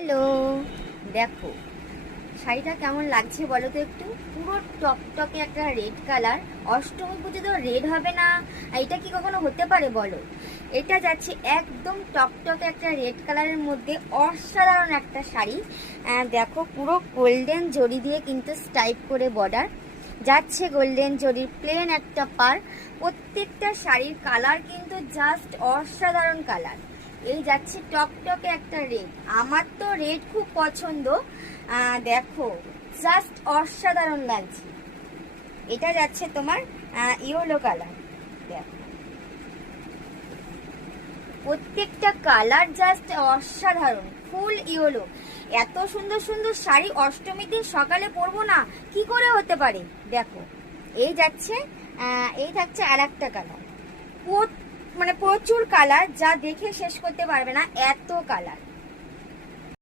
Hello, দেখো শাড়িটা কেমন লাগছে বলো তো একটু। পুরো টকটকে একটা রেড কালার। অষ্টমী পুজো তো রেড হবে না, এটা কি কখনো হতে পারে বলো। এটা যাচ্ছে একদম টকটকে একটা রেড কালারের মধ্যে, অসাধারণ একটা শাড়ি। দেখো পুরো গোল্ডেন জরি দিয়ে কিন্তু স্টাইপ করে বর্ডার যাচ্ছে, গোল্ডেন জরির প্লেন একটা পার। প্রত্যেকটা শাড়ির কালার কিন্তু জাস্ট অসাধারণ কালার। এই যাচ্ছে টকটকে একটা রেড, আমার তো রেড খুব পছন্দ। দেখো জাস্ট অসাধারণ লাগছে। এটা যাচ্ছে তোমার ইয়েলো কালার। দেখো প্রত্যেকটা কালার জাস্ট অসাধারণ, ফুল ইয়েলো। এত সুন্দর সুন্দর শাড়ি অষ্টমীতে সকালে পরবো না, কি করে হতে পারে। দেখো এই যাচ্ছে এই থাকছে আর একটা কালার। মানে প্রচুর কালার, যা দেখে শেষ করতে পারবে না, এত কালার।